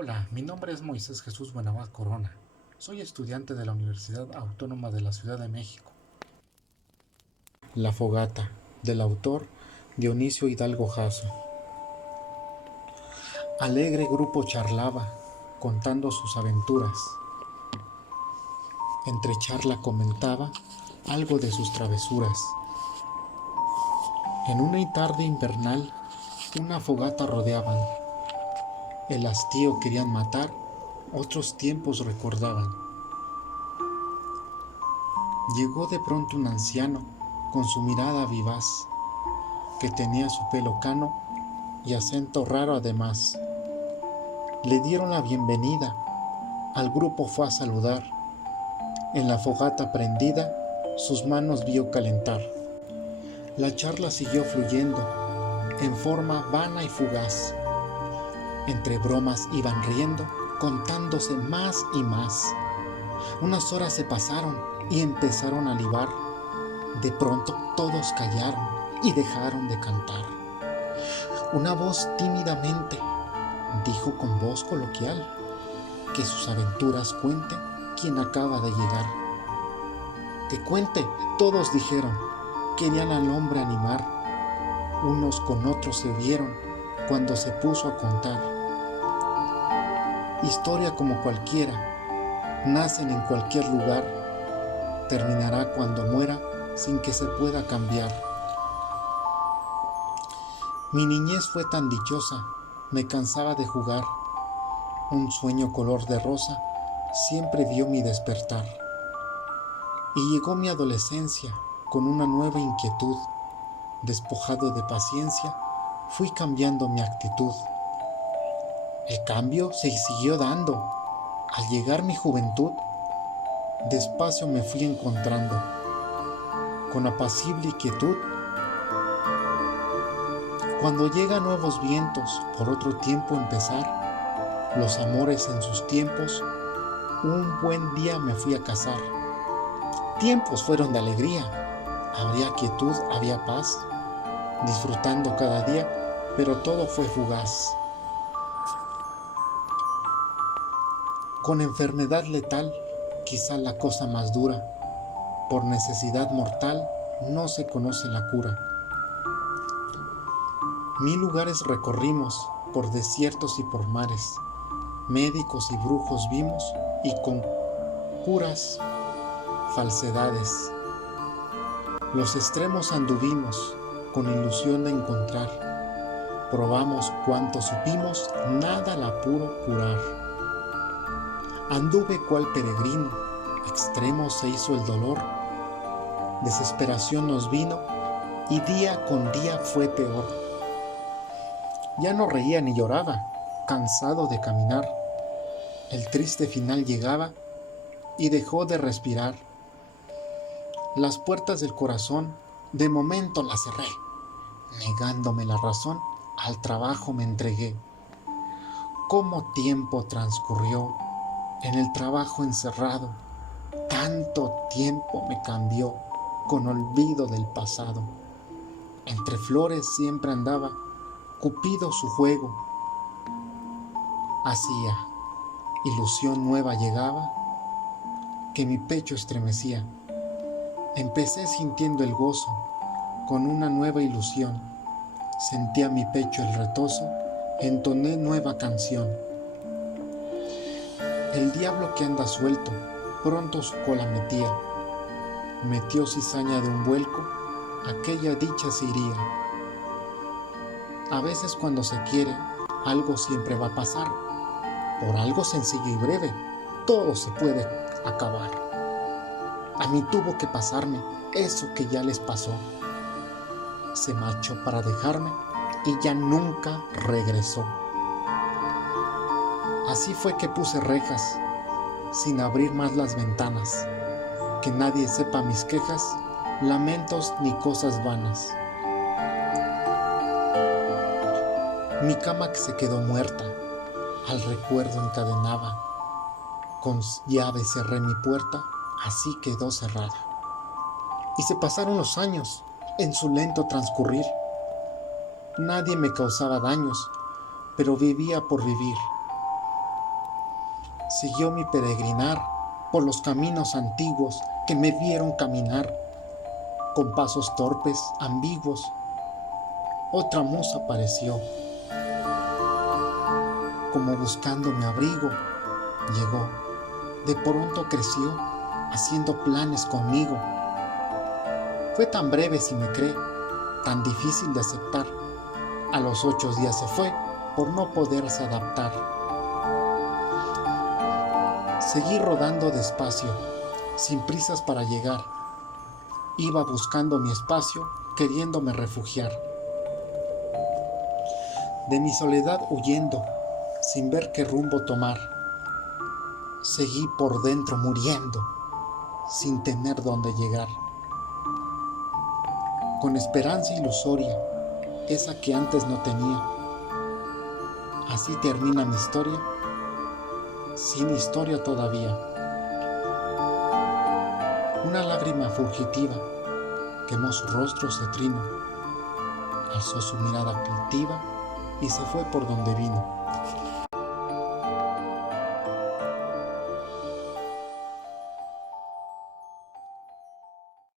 Hola, mi nombre es Moisés Jesús Buenabad Corona. Soy estudiante de la Universidad Autónoma de la Ciudad de México. La fogata, del autor Dionisio Hidalgo Jasso. Alegre grupo charlaba, contando sus aventuras. Entre charla comentaba algo de sus travesuras. En una tarde invernal, una fogata rodeaban. El hastío querían matar, otros tiempos recordaban. Llegó de pronto un anciano, con su mirada vivaz, que tenía su pelo cano y acento raro además. Le dieron la bienvenida, al grupo fue a saludar. En la fogata prendida, sus manos vio calentar. La charla siguió fluyendo, en forma vana y fugaz. Entre bromas iban riendo, contándose más y más. Unas horas se pasaron y empezaron a libar. De pronto todos callaron y dejaron de cantar. Una voz tímidamente dijo con voz coloquial que sus aventuras cuente quien acaba de llegar. Que cuente, todos dijeron, querían al hombre animar. Unos con otros se vieron cuando se puso a contar. Historia como cualquiera, nacen en cualquier lugar, terminará cuando muera sin que se pueda cambiar. Mi niñez fue tan dichosa, me cansaba de jugar. Un sueño color de rosa siempre vio mi despertar. Y llegó mi adolescencia con una nueva inquietud. Despojado de paciencia, fui cambiando mi actitud. El cambio se siguió dando. Al llegar mi juventud, despacio me fui encontrando. Con apacible quietud, cuando llegan nuevos vientos, por otro tiempo empezar, los amores en sus tiempos, un buen día me fui a casar. Tiempos fueron de alegría, había quietud, había paz, disfrutando cada día, pero todo fue fugaz. Con enfermedad letal, quizá la cosa más dura, por necesidad mortal, no se conoce la cura. 1000 lugares recorrimos, por desiertos y por mares, médicos y brujos vimos, y con curas, falsedades. Los extremos anduvimos, con ilusión de encontrar. Probamos cuanto supimos, nada la pudo curar. Anduve cual peregrino, extremo se hizo el dolor. Desesperación nos vino, y día con día fue peor. Ya no reía ni lloraba, cansado de caminar. El triste final llegaba y dejó de respirar. Las puertas del corazón de momento las cerré. Negándome la razón, al trabajo me entregué. Cómo tiempo transcurrió en el trabajo encerrado. Tanto tiempo me cambió con olvido del pasado. Entre flores siempre andaba, Cupido su juego hacía, ilusión nueva llegaba, que mi pecho estremecía. Empecé sintiendo el gozo, con una nueva ilusión. Sentía mi pecho el retozo, entoné nueva canción. El diablo que anda suelto, pronto su cola metía. Metió cizaña de un vuelco, aquella dicha se iría. A veces cuando se quiere, algo siempre va a pasar. Por algo sencillo y breve, todo se puede acabar. A mí tuvo que pasarme eso que ya les pasó. Se marchó para dejarme y ya nunca regresó. Así fue que puse rejas, sin abrir más las ventanas. Que nadie sepa mis quejas, lamentos ni cosas vanas. Mi cama que se quedó muerta, al recuerdo encadenaba. Con llave cerré mi puerta, así quedó cerrada. Y se pasaron los años en su lento transcurrir. Nadie me causaba daños, pero vivía por vivir. Siguió mi peregrinar por los caminos antiguos que me vieron caminar, con pasos torpes, ambiguos. Otra musa apareció, como buscando mi abrigo, llegó. De pronto creció, haciendo planes conmigo. Fue tan breve, si me cree, tan difícil de aceptar. A los 8 días se fue por no poderse adaptar. Seguí rodando despacio, sin prisas para llegar. Iba buscando mi espacio, queriéndome refugiar. De mi soledad huyendo, sin ver qué rumbo tomar. Seguí por dentro muriendo, sin tener dónde llegar. Con esperanza ilusoria, esa que antes no tenía. Así termina mi historia, sin historia todavía. Una lágrima fugitiva quemó su rostro cetrino, alzó su mirada altiva y se fue por donde vino.